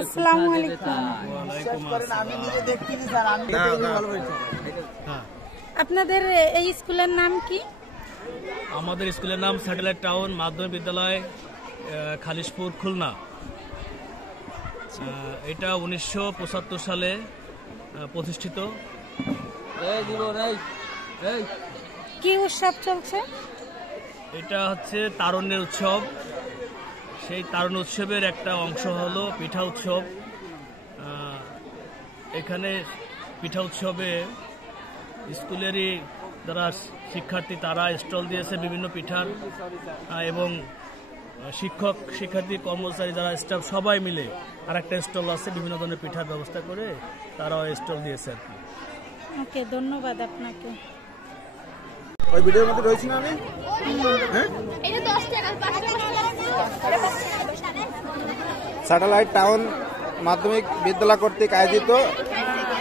আসসালামু আলাইকুম। আপনাদের এই স্কুলের নাম কি? আমাদের স্কুলের নাম স্যাটেলাইট টাউন মাধ্যমিক বিদ্যালয় খালিশপুর খুলনা। এটা 1975 সালে প্রতিষ্ঠিত। কি উৎসব চলছে? এটা হচ্ছে তারুণ্যের উৎসব। সেই তারুণ্য উৎসবের একটা অংশ হলো পিঠা উৎসব। এখানে পিঠা উৎসবে স্কুলেরই যারা শিক্ষার্থী তারা স্টল দিয়েছে বিভিন্ন পিঠার, এবং শিক্ষক শিক্ষার্থী কর্মচারী যারা স্টাফ সবাই মিলে আর একটা স্টল আছে বিভিন্ন ধরনের পিঠার ব্যবস্থা করে তারাও স্টল দিয়েছে আর কি। ওকে, ধন্যবাদ আপনাকে। ওই ভিডিওর মধ্যে রয়েছি না আমি? হ্যাঁ, স্যাটেলাইট টাউন মাধ্যমিক বিদ্যালয় কর্তৃক আয়োজিত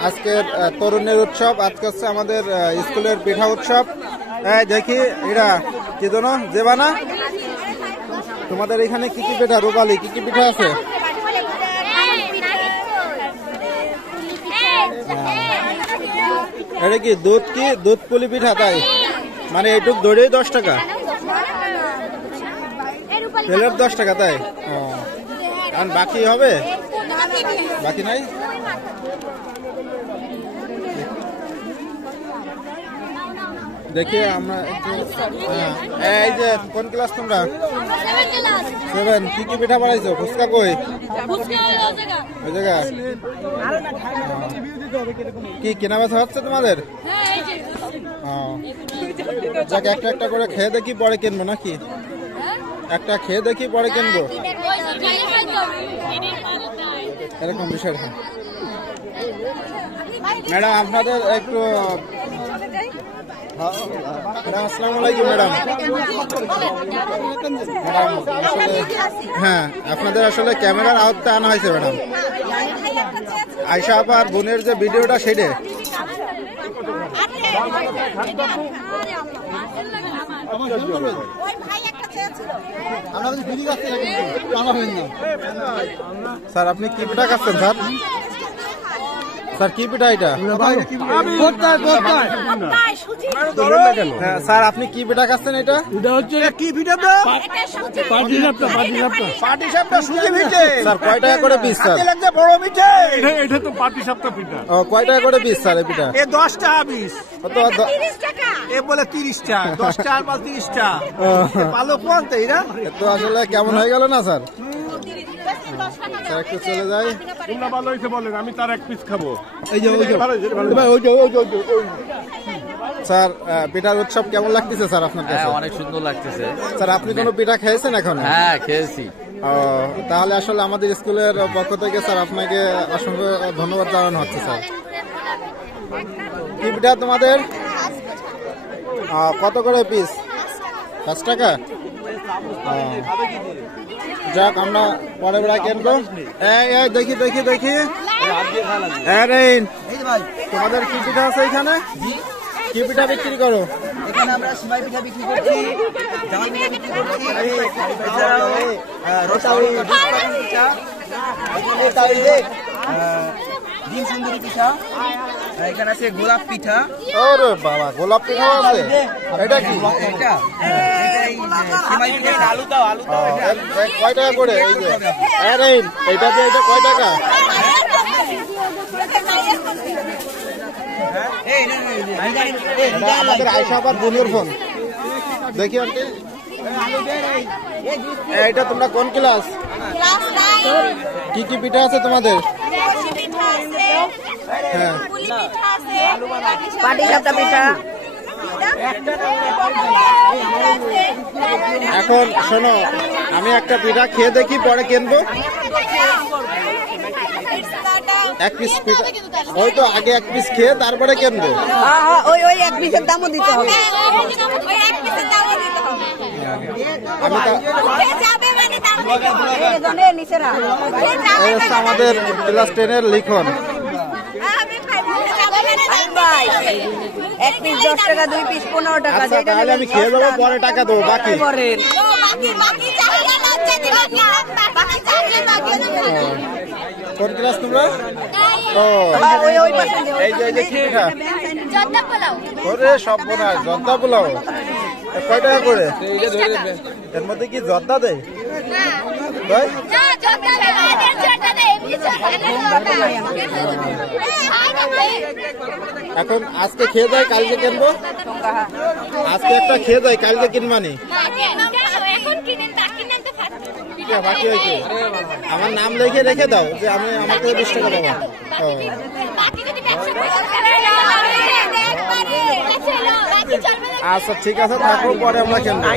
আজকের তরুণের উৎসব। আজকে হচ্ছে আমাদের স্কুলের পিঠা উৎসব। দেখি এরা কি যেন দেবানা, তোমাদের এখানে কি কি পিঠা? রুবালি, কি কি পিঠা আছে? এটা কি দুধ, কি দুধ পুলি পিঠা? তাই মানে এইটুক ধরেই 10 টাকা, তেলের 10 টাকা। তাই আর বাকি হবে? বাকি নাই। দেখি আমরা এই যে কোন ক্লাস তোমরা? 7। কি কি পিঠা বানাইছো? ফুচকা কই? ওই জায়গা কি কেনা বেচা হচ্ছে তোমাদের? যাক, একটা একটা করে খেয়ে দেখি পরে কিনবো নাকি? একটা খেয়ে দেখি পরে কিনবো, এরকম বিষয়। ম্যাডাম আপনাদের একটু আসসালামু আলাইকুম ম্যাডাম। আসলে হ্যাঁ, আপনাদের আসলে ক্যামেরার আওতাতে আনা হয়েছে ম্যাডাম। আয়শা আপা আর বোনের যে ভিডিওটা সেটা স্যার আপনি কি পিঠা খাচ্ছেন স্যার? স্যার কি পিঠা এটা? স্যার আপনি কি পিঠা খাচ্ছেন? এটা কি পিঠা? স্যার কয় টাকা করে পিস? স্যার বড় পিঠা এটা তো পাটিসাপটা পিঠা। ও কয় টাকা করে পিস স্যার এই পিঠা? 10 টাকা পিস। কত? 30 টাকা। এ বলে 30 টাকা। 10 টাকা আর 30 টাকা। ভালো কোয়ান্তে এরা তো আসলে কেমন হয়ে গেল না স্যার? একটু চলে যাই। তোমরা ভালো হয়েছে বলেন, আমি তার এক পিস খাবো। স্যার পিঠার উৎসব কেমন লাগতেছে স্যার আপনার কাছে? অনেক সুন্দর লাগতেছে স্যার। আপনি কোনো পিঠা খেয়েছেন এখন? হ্যাঁ, খেয়েছি। তাহলে আসলে আমাদের স্কুলের পক্ষ থেকে স্যার আপনাকে অসংখ্য ধন্যবাদ জানানো হচ্ছে স্যার। কি পিঠা তোমাদের? কত করে পিস? 5 টাকা। যাক, আমরা পরে বেড়া কিনবো। দেখি দেখি দেখি তোমাদের কি পিঠা আছে এখানে? কি পিঠা বিক্রি করো? এখানে আমরা সিমাই পিঠা বিক্রি করছি, জাল পিঠা বিক্রি করছি, ডিম সুন্দরী পিঠা, এখানে আছে গোলাপ পিঠা। ওরে বাবা, গোলাপ পিঠা আছে? এটা কি? এটা সিমাই পিঠা। আলু দাও, আলু দাও। কয় টাকা করে? এই যে এইটা দিয়ে এটা কয় টাকা? আমাদের আয়শা আবার বোনের ফোন। দেখি আন্টি, এইটা তোমরা কোন ক্লাস? কি কি পিঠা আছে তোমাদের? হ্যাঁ, পাটিসাপটা পিঠা। এখন শোনো, আমি একটা পিঠা খেয়ে দেখি পরে কিনবো। এক পিস পিঠা ওই তো আগে এক পিস খেয়ে তারপরে কিনবো। ওই এক পিসের দামও দিতে হবে। আমাদের ক্লাস 10-এর লিখন। এক পিস 10 টাকা, 2 পিস 15 টাকা। তাহলে আমি খেয়ে দেবো, পরে টাকা দেবো বাকি। কোন ক্লাস তোমরা? ও এই যে কি পিঠা? ওরে সব বোনাস জর্দা পোলাও। কয় টাকা করে? এর মধ্যে কি জর্দা দেয়? এখন আজকে খেয়ে যায় কালকে কিনবো, আজকে একটা খেয়ে যায় কালকে কিনবানি। বাকি হয়েছে আমার নাম লিখে রেখে দাও যে আমি আমাকে 20 টাকা দেবো। আচ্ছা ঠিক আছে, থাকো, পরে আমরা কিনবো।